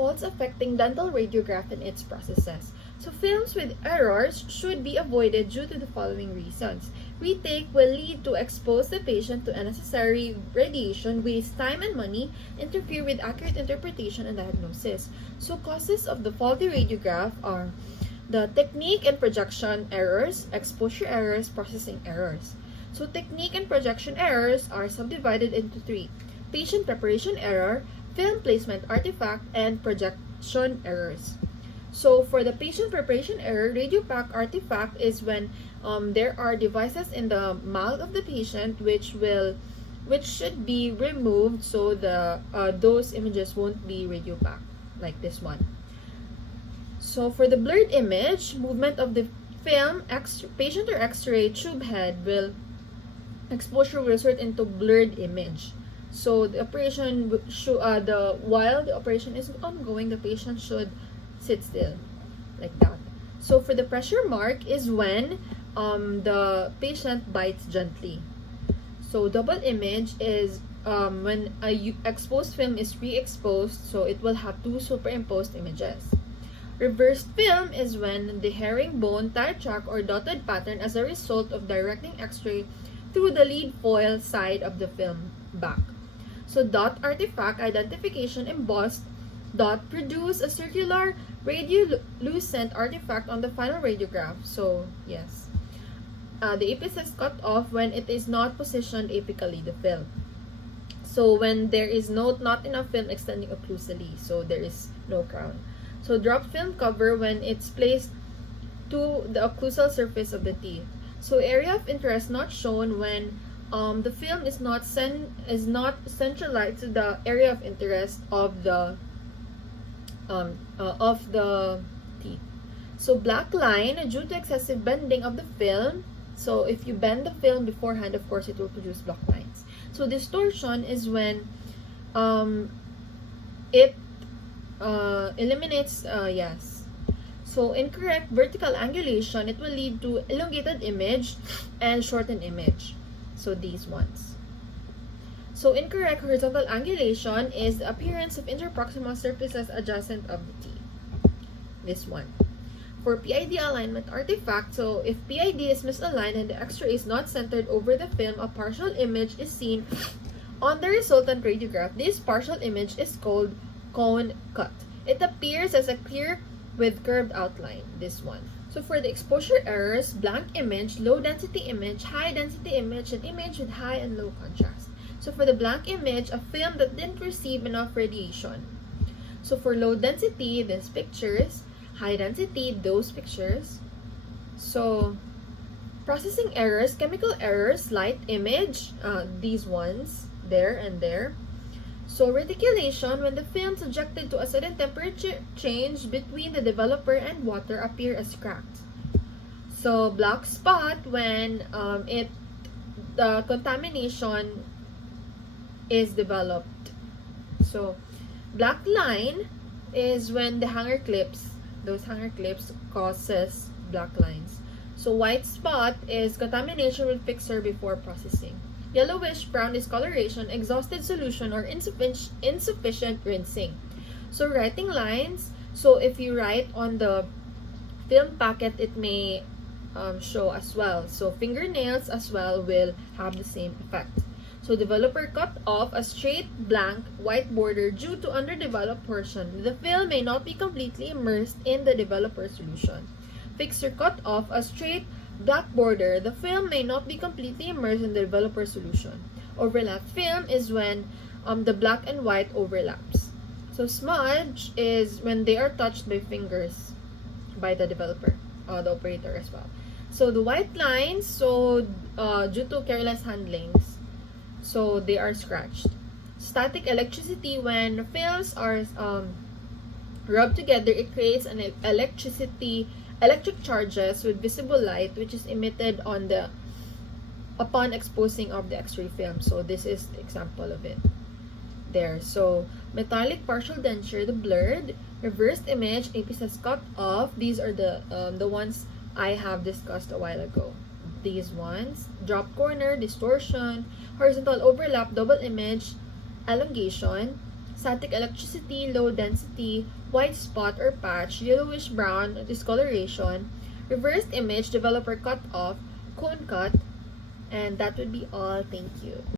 faults affecting dental radiograph and its processes. So films with errors should be avoided due to the following reasons. Retake will lead to expose the patient to unnecessary radiation, waste time and money, interfere with accurate interpretation and diagnosis. So causes of the faulty radiograph are the technique and projection errors, exposure errors, processing errors. So technique and projection errors are subdivided into three: patient preparation error, film placement artifact, and projection errors. So for the patient preparation error, radiopack artifact is when there are devices in the mouth of the patient which should be removed so the those images won't be radiopack, like this one. So for the blurred image, movement of the film, patient or X-ray tube head will exposure will result into blurred image. So the operation while the operation is ongoing, the patient should sit still like that. So for the pressure mark is when the patient bites gently. So double image is when a exposed film is re-exposed, so it will have two superimposed images. Reversed film is when the herringbone, tire track, or dotted pattern as a result of directing X-ray through the lead foil side of the film back. So dot artifact identification embossed dot produce a circular radiolucent artifact on the final radiograph. So yes, the apex is cut off when it is not positioned apically, the film. So when there is not enough film extending occlusally, so there is no crown. So dropped film cover when it's placed to the occlusal surface of the teeth. So area of interest not shown when the film is not centralized to the area of interest of the teeth. So black line due to excessive bending of the film. So if you bend the film beforehand, of course it will produce black lines. So distortion is when it eliminates yes. So incorrect vertical angulation, it will lead to elongated image and shortened image. So these ones. So incorrect horizontal angulation is the appearance of interproximal surfaces adjacent of the teeth. This one. For PID alignment artifact, so if PID is misaligned and the X-ray is not centered over the film, a partial image is seen on the resultant radiograph. This partial image is called cone cut. It appears as a clear with curved outline, this one. So for the exposure errors, blank image, low density image, high density image, and image with high and low contrast. So for the blank image, a film that didn't receive enough radiation. So for low density, these pictures, high density, those pictures. So processing errors, chemical errors, light image, these ones, there and there. So reticulation, when the film subjected to a sudden temperature change between the developer and water appear as cracked. So black spot, when the contamination is developed. So black line is when the hanger clips, those hanger clips causes black lines. So white spot is contamination with fixer before processing. Yellowish brown discoloration, exhausted solution, or insufficient rinsing. So writing lines, so if you write on the film packet, it may show as well. So fingernails as well will have the same effect. So developer cut off a straight blank white border due to underdeveloped portion. The film may not be completely immersed in the developer solution. Fixer cut off a straight black border. The film may not be completely immersed in the developer solution. Overlap film is when the black and white overlaps. So smudge is when they are touched by fingers by the developer, the operator as well. So the white lines, so due to careless handlings, so they are scratched. Static electricity, when films are rubbed together, it creates an electric charges with visible light which is emitted upon exposing of the X-ray film. So this is the example of it there. So metallic partial denture, the blurred, reversed image, apex is cut off. These are the ones I have discussed a while ago. These ones, drop corner, distortion, horizontal overlap, double image, elongation, static electricity, low density, white spot or patch, yellowish brown discoloration, reversed image, developer cut off, cone cut, and that would be all. Thank you.